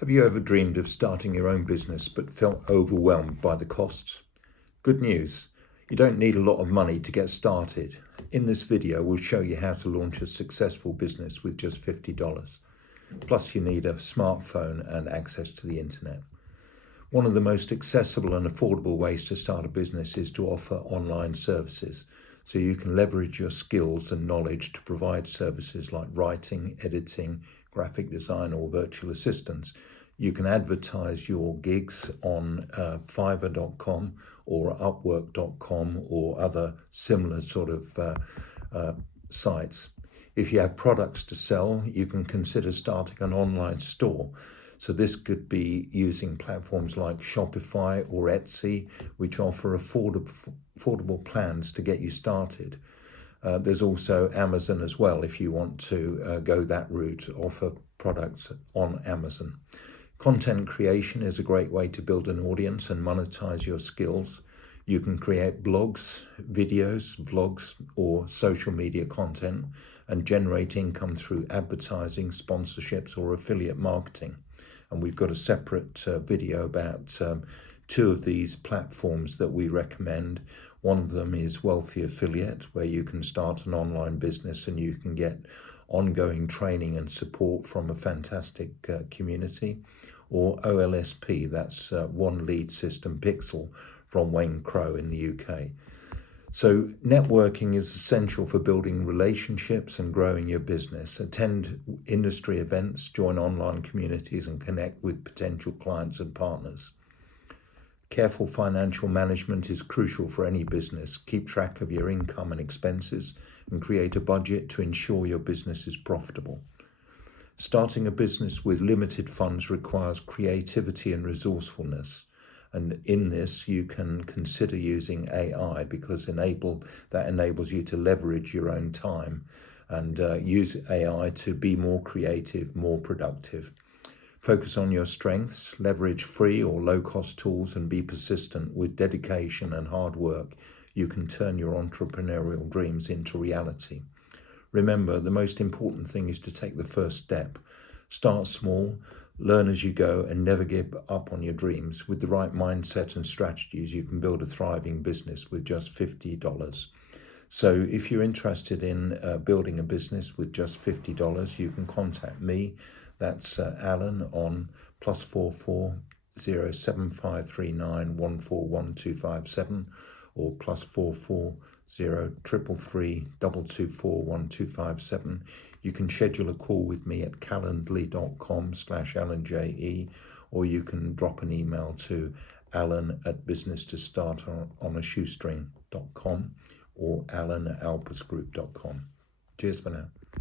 Have you ever dreamed of starting your own business but felt overwhelmed by the costs? Good news, you don't need a lot of money to get started. In this video, we'll show you how to launch a successful business with just $50. Plus, you need a smartphone and access to the internet. One of the most accessible and affordable ways to start a business is to offer online services. So you can leverage your skills and knowledge to provide services like writing, editing, graphic design, or virtual assistants. You can advertise your gigs on Fiverr.com or Upwork.com or other similar sort of sites. If you have products to sell, you can consider starting an online store. So this could be using platforms like Shopify or Etsy, which offer affordable plans to get you started. There's also Amazon as well, if you want to go that route, offer products on Amazon. Content creation is a great way to build an audience and monetize your skills. You can create blogs, videos, vlogs, or social media content and generate income through advertising, sponsorships, or affiliate marketing. And we've got a separate video about two of these platforms that we recommend. One of them is Wealthy Affiliate, where you can start an online business and you can get ongoing training and support from a fantastic community. Or OLSP, that's One Lead System Pixel from Wayne Crowe in the UK. So networking is essential for building relationships and growing your business. Attend industry events, join online communities, and connect with potential clients and partners. Careful financial management is crucial for any business. Keep track of your income and expenses and create a budget to ensure your business is profitable. Starting a business with limited funds requires creativity and resourcefulness. And in this, you can consider using AI because that enables you to leverage your own time and use AI to be more creative, more productive. Focus on your strengths, leverage free or low-cost tools, and be persistent. With dedication and hard work, you can turn your entrepreneurial dreams into reality. Remember, the most important thing is to take the first step. Start small, learn as you go, and never give up on your dreams. With the right mindset and strategies, you can build a thriving business with just $50. So if you're interested in building a business with just $50, you can contact me. That's Alan on +44 07539 141257 or +44 0333 224 1257. You can schedule a call with me at calendly.com/AlanJE, or you can drop an email to alan@businesstostartonashoestring.com or alan@alpusgroup.com. Cheers for now.